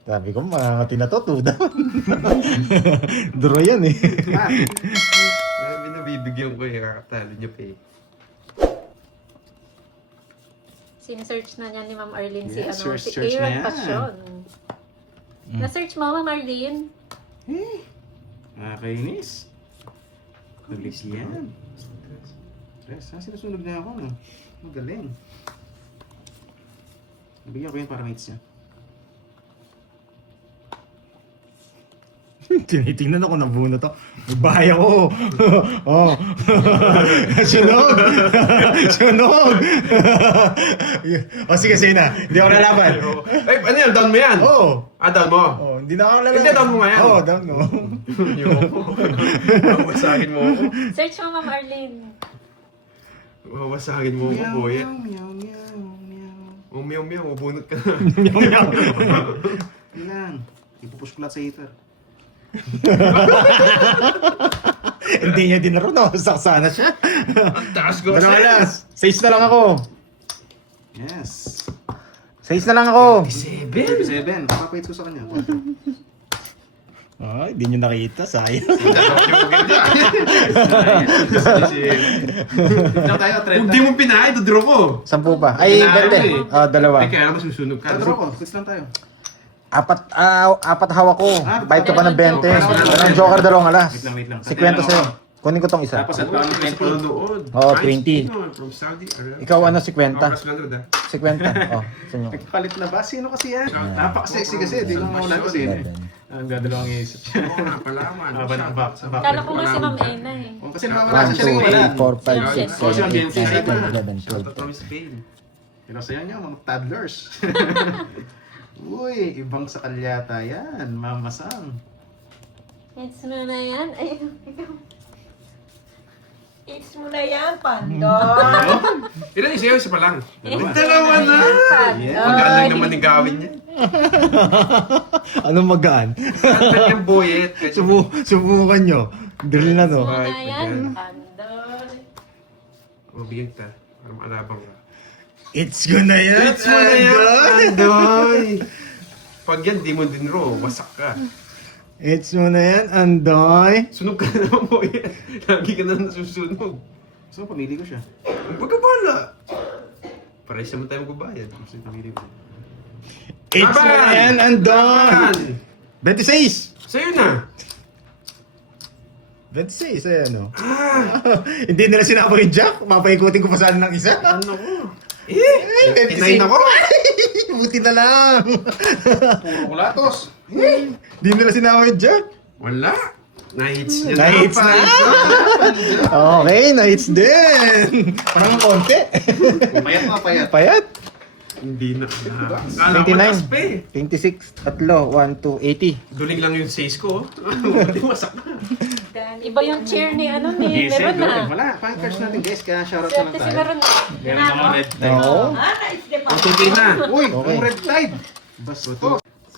Sabi ko, mga tinatutuda. Draw yan eh. Binabibigyan ko yung kakatalo niyo pa eh. Sinesearch na niya ni Ma'am Arlene Yes, si search na Aaron yan. Passion. Na-search mo, Ma'am Arlene? Nakakainis. Tulis yan. Stress, sinusunog na ako. No? Magaling. Nabigyan ko yan para mates niya. Tinitingnan ako ng buno to. Bahay ako. Oh. Sunog. Sunog. O sige, sige na. Hindi ako lalaban. Ay, ano yan? Down mo yan? Oo. Down mo? Oh, hindi na ako lalaban. Hindi, down mo nga yan. Oo, down mo. Mawasagin mo ako. Search mo, Ma'am Arlene. Mawasagin mo ako, boy. Meow, meow, meow. Oh, meow meow, mabunot ka. Yun lang. Ipupush ko lahat sa heater. Hindi niya din naroon. Nawasak sana siya. Ang taas ko. Ano alas? 6 na lang ako. Yes. 6 na lang ako. 7. Papapait ko sa kanya. Ay, hindi niyo nakita. Sayang. Ito tayo, 30. Kung di mo pinahay, dodraw ko. 10 pa. Ay, Pinalo ganda. eh. Dalawa. Ay, kaya naman susunog ka. Tadro ko. Quits lang tayo. Apat hawak ko. Bayad ka pa ng 20. Dalawang Dalawang joker, dalawang alas. Wait lang. 50 sa'yo. Kunin ko tong isa. Tapos at Oo, paano kasi 20? panonood. Oo, Ayos 20. din naman, From Saudi Arabia. Ikaw ano, 50? Oras lang doon, 50. Oh, sa inyo. Nagpalit na ba? Sino kasi yan? Shout out. Napaka-sexy kasi. Di mo maulan ko din. Ang dadalawang isip siya. Oo nga, palaman. Kala ko nga si Ma'am Ena eh. Kasi mawala 1, siya lang 2, 3, 4, 5, 6, 7, 8, 9, 10, 11, Shout out 12. kami sa Spain. Pinasayan niyo, mga toddlers. Uy, ibang sa kalyata yan. Mamasang. It's mo na yan. Ay, ikaw. It's mo na yan, Pandoy. Ilan yung isa pa lang? Dalawa. Dalawa na! Yeah. Magaan lang naman yung gawin niya. Anong magaan? Kantan yung boyet. Subukan nyo. Drill na no. It's mo na Ay, yan, ayan. Pandoy. Mabigyan ka. Para makalabang ka. It's gonna yan. It's mo na yan, Andoy! Pag yan, di mo din raw. Wasak ka. It's mo na yan, Andoy. Sunog ka na naman, boyet. Lagi ka na nasusunog. So, pamili ko siya. Ang pagkabala. Pares naman tayo magbabayad. Kasi pamili ko. It's mo na yan, Andoy. 26. Sa'yo na. 26, ayan o. Hindi nila sinama yung Jack. Mapaikutin ko pa sana ng isa. Ano ko? Ay, 29 ako. Buti na lang. Puro kulatos. Hindi nila sinama yung Jack. Wala. Na-hits niya Na-hits na. Okay, na-hits din. Parang konti. Payat na, payat. Payat. Hindi na. 29. 26, tatlo, 1, 2, 80. Duling lang yung 6 ko. Wasak na. Iba yung chair ni ano ni Meron na. Wala, pang cards natin guys, kaya shoutout na lang Swerte si tayo. Meron na. Meron ako red Oo. Ang tubig na. Uy, Okay. ang red tide. Basto.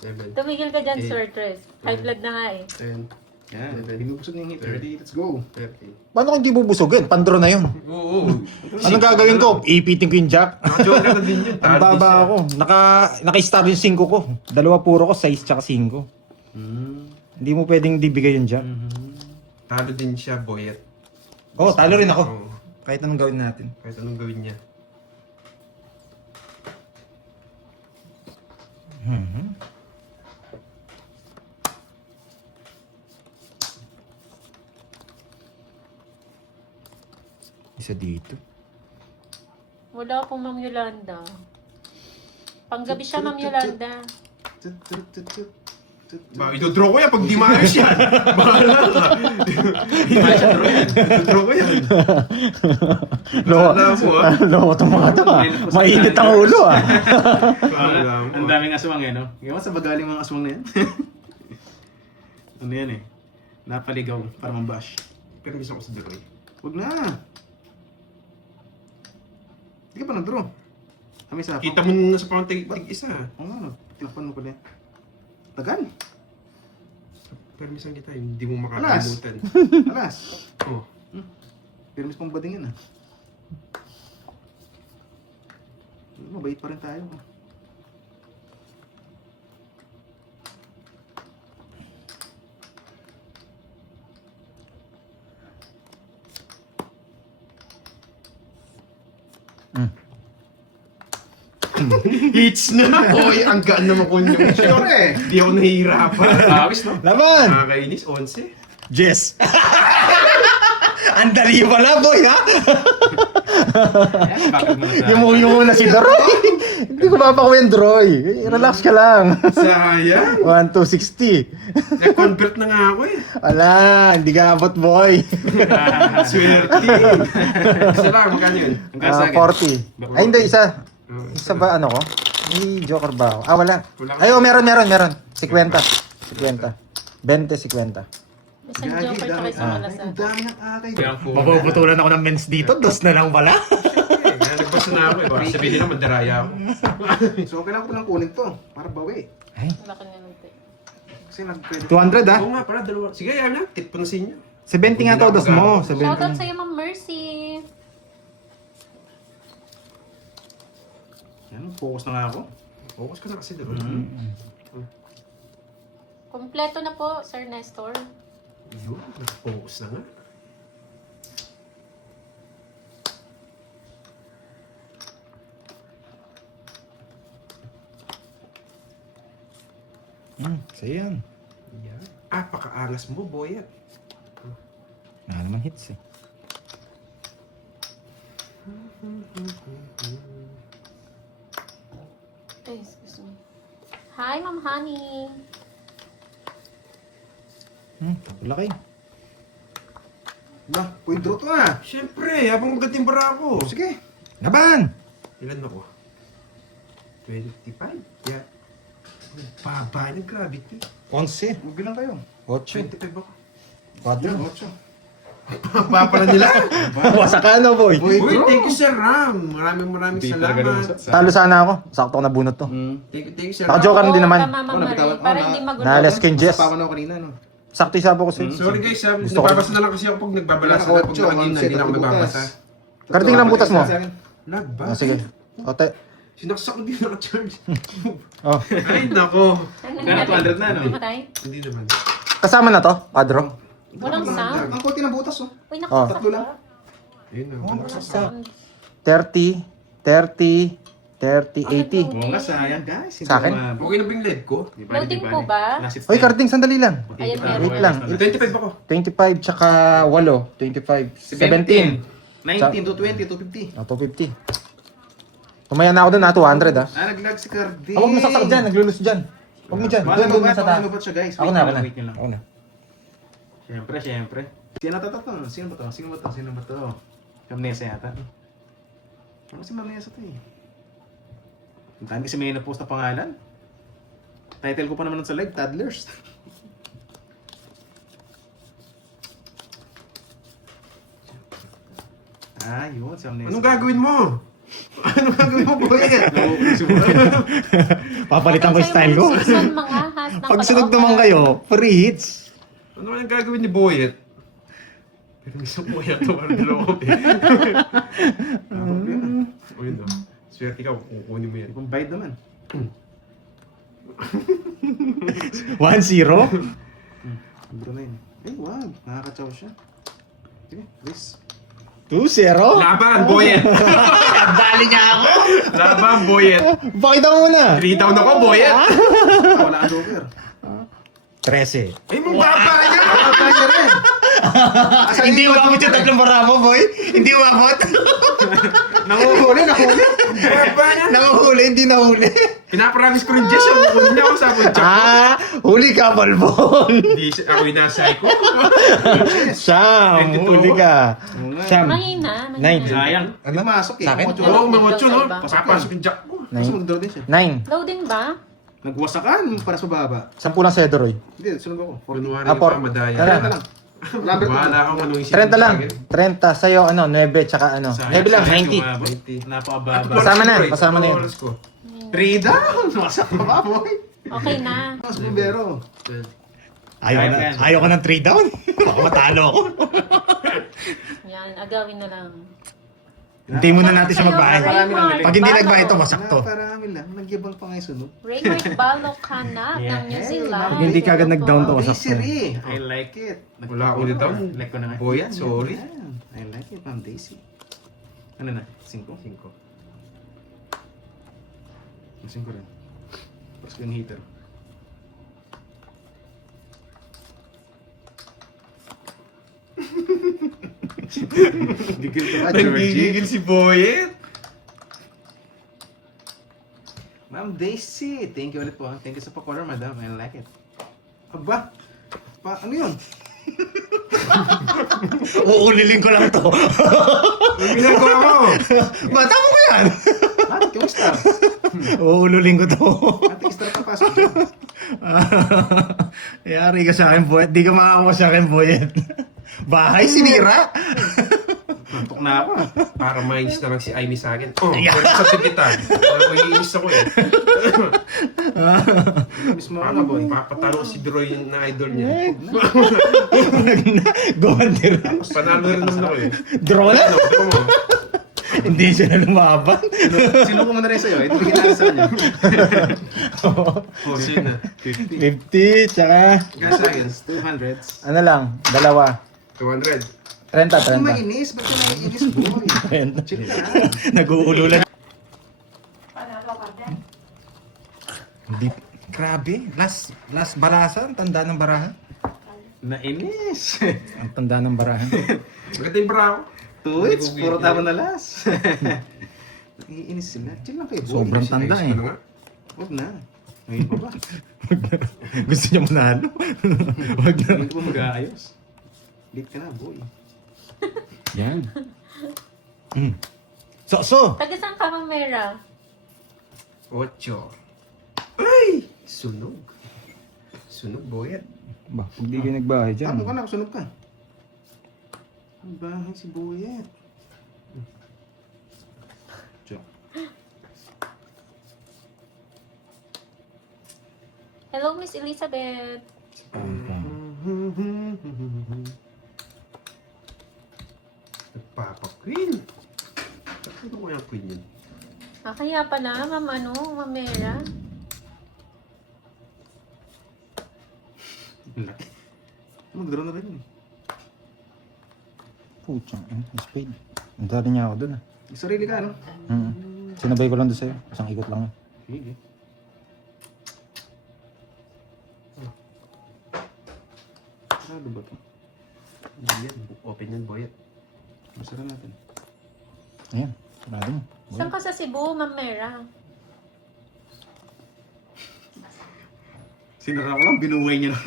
7, Tumigil ka dyan, Sir Tres. High blood na nga eh. 10, Yan, binubusog na yung heater. Ready, let's go. 30. Paano kung hindi bubusugin? Pandro na yun. Oo. Anong gagawin ko? Ipitin ko yung Jack. Joke na din yun. Ang baba ako. Naka-star yung 5 ko. Dalawa puro ko, 6 tsaka 5. Hindi mo pwedeng dibigay yung Jack. Talo din siya, boyet. Oo, talo rin ako. Oo. Kahit anong gawin natin. Kahit anong gawin niya. Isa dito. Wala po, Ma'am Yolanda. Panggabi siya, Ma'am Yolanda. Ba, idodraw ko yan pag di maayos yan. Bahala ka. Di maayos yan, draw yan. Idodraw ko yan. Bahala mo, ah. Loko itong mga to ah. Mainit ang ulo ah. Bahala mo, Ang ah. daming aswang eh, no? Ngayon sa bagaling mga aswang na yan. Ano yan eh? Napaligaw para mambash. Pero miss ako sa draw. Huwag na. Hindi ka pa nag-draw. Kami sa Kita mo nung nasa pang tig-isa. Oo nga, no? Tinakpan mo pala yan. Tagal. Permisan kita, hindi mo Alas. makakalimutan. Alas. Oh. Permis pang bading yan ah. Mabait pa rin tayo. Hits na! Boy, ang gaan naman ko yung Siyempre. Hindi ako nahihirapan. Awis, no? Laban! Nakakainis, 11. Jess. Ang dali pala, boy, ha? Bakit mo na Yung muna si Droy. Hindi ko mapakuha yung Droy. Relax ka lang. Sayang. 1, 2, 60. Nag-convert na nga ako eh. Ala, hindi ka abot, boy. Swerte. Kasi lang, magkano yun? Hanggang sa akin. 40. Ay, hindi, isa. Isa ba, ano ko? May joker ba ako? Ah, wala. Wala ka. Ay, oh, meron. 50. 50. 50. Isang joker tsaka isang malasan. Ang dami ng atay. Kaya po. Mapuputulan ako ng mens dito. Dos na lang pala. Nagbasa na ako eh. Baka sabihin na mandaraya ako. So, kailangan ko lang kunin to. Para bawi. Laki na nito. Kasi nag-credit. 200, ha? Oo nga pala, dalawa. Sige, ayaw na. Tip pa na sa inyo. 70 nga to, dos mo. Shoutout 70. sa'yo, Ma'am Mercy. Yan, focus na nga ako. Focus ka na kasi doon. Kompleto na po, Sir Nestor. Yun, nag-focus na nga. Sa'yo yan. Yan. Ah, pakaangas mo, boy. Nga naman hits, eh. Ay, excuse me. Hi, Ma'am Honey. Laki. Ba, pwede draw to ah. Siyempre, habang magatimbara ako. Sige. Laban! Ilan ako? 25? Yeah. Baba ng gravity. 11. Magbilang kayo. 8. 25 ako. 4. 8. Papala nila. Wasak ka na, boy. Uy, thank you, Sir Ram. Maraming salamat. Talo sana ako. Sakto ko nabunot to. Thank you, Sir Ram. Naka-joker din naman. Tama, Ma'am Oh, Marie. nabitawan. Para Oh, hindi magulo. Nalas King Jess. Nasapawan ako kanina, no? Sakto isapo ko sa'yo. Sorry guys, Gusto ko- nagbabasa na lang kasi ako pag nagbabalasa na pag kanina, hindi na ako nagbabasa. Karating lang butas mo. Nagba? Ah, sige. Ote. Sinaksak ko din naka-charge. Oh. Ay, nako. Gano'n 200 na, no? Matay? Hindi naman. Kasama na to? Adro? Walang sound? Ang konti ng butas, oh. Uy, Oh. nakasaksak Tatlo lang. ba? Ayun na. Walang sound. 30, 80. Oo nga, sayang guys. Sa akin? Okay na ba yung LED ko? Loading po ba? Oy, karating, sandali lang. Ayan, Wait lang. 25 ako. 25 tsaka 8. 25. 17. 19 to 20 to 50. 250. Tumaya na ako dun ha, 200 ha. Ah, naglag si Cardi. Huwag mo saksak dyan, naglulus dyan. Huwag mo dyan, doon doon sa taas. Ano ba siya, guys? Ako na. Wait nyo lang. Ako na. Siyempre. Sino ba to? Kamnesa yata. Ano si Mamesa to eh? Ang dami kasi may na-post na pangalan. Title ko pa naman sa live, Toddlers. Ah, yun, si Amnesia. Anong gagawin mo? Anong gagawin mo, boy? Papalitan ko yung style ko. Season, mga has ng Pag sunod Caloocan. naman kayo, free hits. Ano ang gagawin ni Boyet? Pero isang Boyet to, parang dalawang O yun o. Swerte ka, kukunin mo yan. Ibang bayad naman. 1-0. Bro na yun. Ay, wow. Nakakatsaw siya. Sige, please. 2-0. Laban, Boyet! Dali niya ako. Laban, Boyet! Pakita mo muna. 3 down ako, Boyet! Ah, wala ang joker. 13. Ay, mong baba niya! Baba siya rin. Hindi umabot yung tatlong baramo, boy. Hindi umabot. Nakuhuli. Baba niya! Nanguhuli, hindi nahuli. Pinapromise ko rin, Jess, ang kukunin niya ako sa punchak ko. Ah, huli ka, Balbon. Hindi, ako yung nasay ko. Sam, 22. huli ka. Sam. Mahina. Nine. Sayang. Hindi masok eh. Sa akin? Kumocho. Oo, mga ocho, no? Diba? Papasok yung jack ko. Gusto mo nag-draw din siya. 9. Loading ba? Nagwasakan para sa baba. 10 lang sa'yo, Doroy. Hindi, sunod ako. 40. Kunwari Ah, yung pamadaya. Tara. 30 lang. Lambert Bahala akong anong isip 30 lang. 30 sa'yo, 9, tsaka 9 lang, 90. 90. Napakababa. Pasama na, pasama na yun. Oras ko. 3 down! Masak pa ba, boy? Okay na. Mas bumbero. Ayaw ko ng 3 down. Baka matalo ako. Yan, agawin na lang. Hindi muna natin siya magbahay. Marami lang galing. Pag hindi nagbahay ito, masak to. Naparami lang. Nagyabang pa ngayon sunod. Raymond Balocanat ng New Zealand. Pag hindi ka agad nag-down to, masak to. Daisy. I like it. Wala ako ulit down. Like ko na nga. Boyet, sorry. Yan. I like it, Ma'am Daisy. Ano na? 5? 5. Masin ko rin. Tapos ko yung heater. Gigil ka ba, Georgie? Nagigigil si Boyet. Ma'am Daisy, thank you ulit po. Thank you sa pa-color, madam. I like it. Aba! Ano yun? Uulilin ko lang to. Ang ginagawa mo. Bata mo ko yan. Ate, kamusta? Uululin ko to. Ate, start na pasok dyan. Yari ka sa akin, Boyet. Di ka makakuha sa akin, Boyet. Bahay, sinira. Nantok na ako. Para mainis na lang si Amy sa akin. Oh, Yeah. pero sa tipitan. Mag-iinis ako eh. Mismo ako na, boy. Papatalo ko si Droy na idol niya. Gomandir. Panalo rin naman ako eh. Drone? Ano, ito mo. Hindi siya na lumaban. Sino ko na rin sa'yo? Ito bigyan natin sa kanya. Oh, sino na? 50, tsaka... Gas seconds, 200s. Ano lang, dalawa. 200. 30, Ano 30. mainis? Ba't ka naiinis, boy? 30. Chill ka lang. Nag-uululan. Hindi. Grabe. Last barasan. Ang tanda ng barahan. Nainis. Ang tanda ng barahan. Maganda yung bra ako. Two hits, puro tama na last. Naiinis sila. Chill lang kayo, boy. Sobrang tanda eh. Ano nga? Huwag na. Ngayon pa ba? Gusto niya manalo. Wag na. Hindi ko ba mag-aayos? Late ka na, boy. Yan. Mm. So. Taga saan ka, Mamera? 8. Ay! Sunog. Sunog, Boyet. Ba, pag di kayo nagbahay dyan. Tama ka na, sunog ka. Ang bahay si Boyet. Joke. Hello, Miss Elizabeth. Nagpapa-queen. Ano ko yung queen yun? Kaya pala, Mamera. Ang laki. Mag-draw na rin yun. Putsang, spade. Ang dali niya ako dun. May sarili ka, no? Sinabay ko lang doon sa'yo. Isang ikot lang yun. Sige. Sarado ba ito? Hindi yan. Open yan, Boyet. Masara natin. Ayan, sarado mo. Saan ka sa Cebu, Mamera? Sinara ko lang, binuhay niya lang.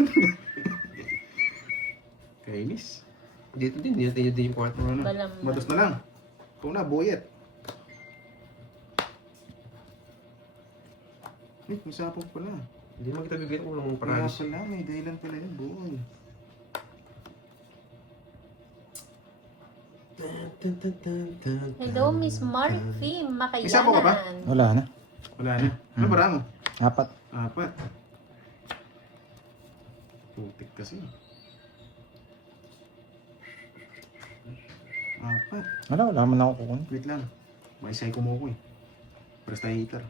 Kainis. Dito din, dito din yung kwarto. Ano na? Balam na. Matos na lang. Ikaw na, Boyet. May sapog pala. Hindi mo kita bigyan ko ng Kaya paralis. pala, may dahilan pala yun, boy. Hello, Miss Marfie. Isa po ka ba? Makayanan. Wala na. Wala na. Ano ba mo? 4. Apat. Putik kasi. Apat. Wala man ako kukunin. Wait lang. May psycho mo ko eh. Presta heater.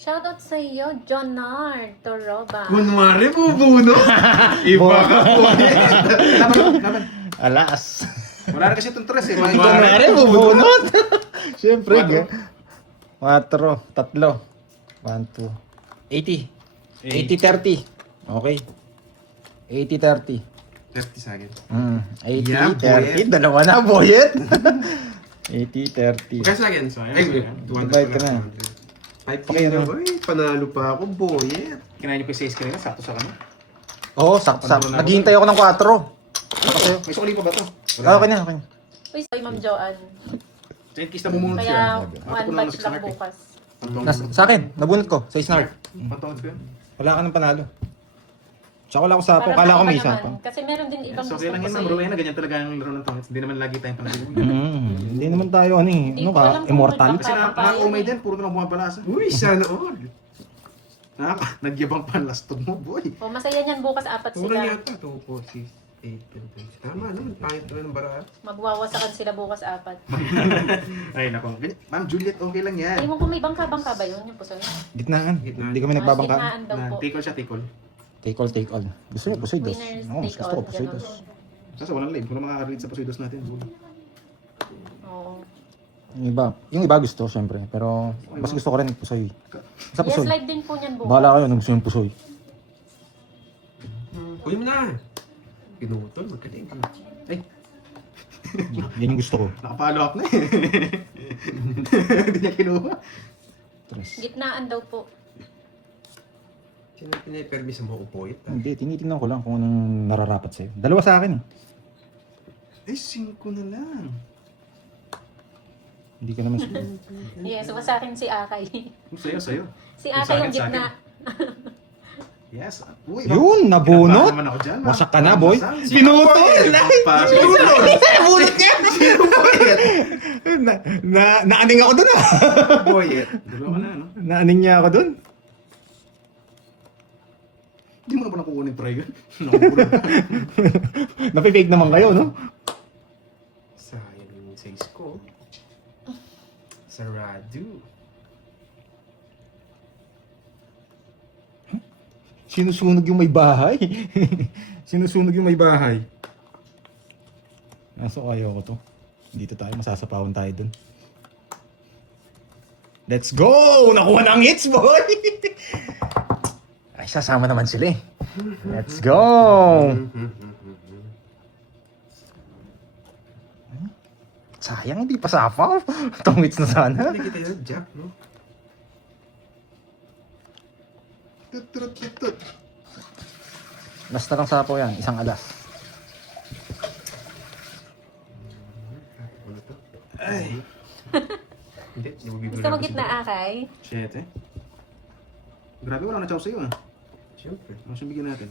Shoutout sa iyo, Jonard Toroba. Kunwari, bubuno! Iba ka, Boyet! Laban. Alas. Wala na kasi itong tres eh. Kunwari, bubunot. Siyempre. 4. 3. 1, 2. 80. 80-30. Okay. 80-30. 30 sa akin. 80-30. Dalawa na, Boyet. 80-30. Magkano sa akin? Sayang, Ay, sayang. 200 Divide ka pala, na. 200. 5 Okay, kilo. ano? Ay, panalo pa ako, Boyet. Kinain niyo ko yung 6 kanina, sakto sa kanya. Oo, sakto. Naghihintay ako ng 4. Ano? May sukli pa ba ito? Okay na, okay na. Uy, sorry, Ma'am Joanne. Sa kiss na bumunod siya. Kaya, one batch lang bukas. Sa akin, nabunot ko. Sa snart. Pantongod ko yun. Wala ka ng panalo. Tsaka wala ko sapo. Para Kala ko may naman. sapo. Kasi meron din ibang So, gusto okay lang ko yun, sa'yo. Ma'am Rowena. Ganyan talaga ang laro ng tongits. Hindi naman lagi tayong panalo. Hindi naman tayo, ano eh. Hindi Ano ko ka? alam kung Immortal? may Kasi nakaumay din, puro naman bumapalasa. Uy, sana all. Nagyabang panlastog mo, boy. O, masaya niyan bukas, 4 Una sila. yata, 2, 4, 6, 8, 10. Tama naman, pangit naman ng baraan. Magwawasakan sila bukas, 4. Ay, nako. Ma'am Juliet, okay lang yan. Hindi mo kung may bangka-bangka ba yun? Yung puso yun? Gitnaan. Gitnaan. Hindi kami nagbabangka. Gitnaan daw po. Tikol siya, tikol. Take all, take all. Gusto niyo, Poseidon. Winners Oo, mas take gusto ko, all. Poseidon. Ganun. Sasa walang live. Kung na makaka-read sa pasuidos natin, boy. Oo. Yung iba gusto, syempre. Pero mas gusto ko rin pusoy. Sa Yes, pusoy. live din po niyan bukas. Bahala kayo nung gusto yung pusoy. Kunin mo na. Pinutol, magaling. Ay, Yan yung gusto ko. Nakapalo up na eh. Hindi niya kinuha. Tres. Gitnaan daw po. sino pinapermis mo upo ito? Hindi, tinitingnan ko lang kung anong nararapat sa'yo. Dalawa sa akin eh. Eh, 5 na lang. Hindi ka naman siguro. Yes, so sa akin si Akay. Sa'yo. Si Yung Akay sa yung akin, sa gitna. Yes. Uy, Yun, nabunot. naman ako dyan. Wasak ka na, boy. Pinutol! Pinutol! Nabunot niya! Naaning ako dun ah. Boyet. Dalawa ka na, no? Naaning niya ako dun. Hindi mo na ba nakukunin try yun? Nakupulot ka. Napifake naman kayo, no? Sayang yung size ko. Sarado. Sinusunog yung may bahay. Sinusunog yung may bahay. Naso ayaw ko to. Dito tayo, masasapawan tayo dun. Let's go! Nakuha ng hits, boy! Ay, sasama naman sila eh. Let's go! Sayang, hindi pa sapaw. Itong hits na sana. Hindi kita yun, Jack, no? Tut. Basta lang sapaw yan, isang alas. Ano to? Ay. Hindi, Gusto mo gitna, Akay? 7. Grabe, wala na chow sa'yo ah. Siyempre. Ano siya bigyan natin?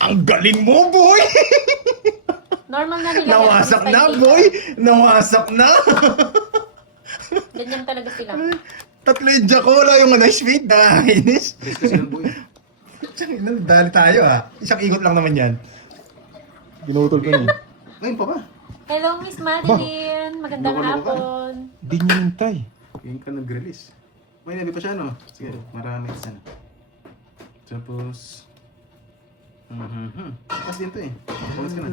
Ang galing mo, boy! Normal na nila. Nawasak na, boy! Nawasak na! Ganyan talaga sila. Tatlo yung Jacola, yung nice feet, nakakainis. Risk kasi ng boy. Dali tayo ha. Isang ikot lang naman yan. Ginutol ko niya. Ngayon pa ba? Hello, Miss Madeline. Magandang Loko-loko ka. hapon. Di niya hintay. Ngayon ka nag-release. May nabi pa siya, no? Sige, marami ka sana. Tapos... Tapos din to eh. Pagkakas ka na.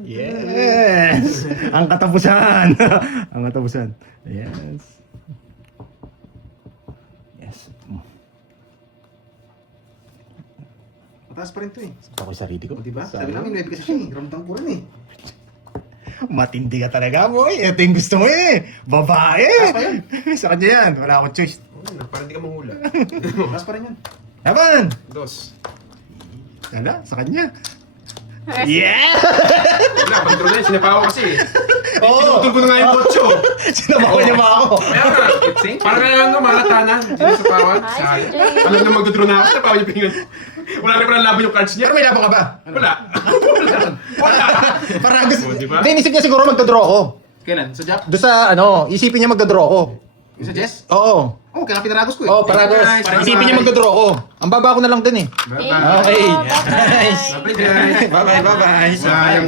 Yes! Ang katapusan! Ang katapusan. Yes. Yes. Mataas pa rin to eh. Ako yung sarili ko. O diba? Sabi namin, nabi kasi siya eh. Ramdam ko rin eh. Matindi ka talaga, boy. Ito yung gusto mo eh. Babae. Sa kanya yan. Wala akong choice. Parang di ka mahula. Mataas pa rin yan. Evan! Dos. Wala, sa kanya. Yeah! Wala, control na yun. Sinapawa kasi eh. Oo! Pinutol ko na nga yung kotso. Sinabawan niya ba ako? Kaya nga, parang kaya nga malata na. Sinapawan. Ay, Sayang. si Jay. Alam na magdodraw na ako. Sinapawan yung pingan. Wala na pala laban yung cards niya. Pero may laban ka ba? Wala. Wala. Para gusto. Oh, diba? Hindi, inisip niya siguro magdodraw ako. Kailan? Sa Jack? Doon sa, isipin niya magdodraw ako. Yung sa Jess? Oo. Oo, kaya pinaragos ko eh. Oo, para Nice, isipin niya nice. magdodraw ako. Ang baba ko na lang din eh. Bye-bye. Thank you. Okay. Bye-bye. Bye-bye, guys. Bye-bye, bye-bye. Sayang.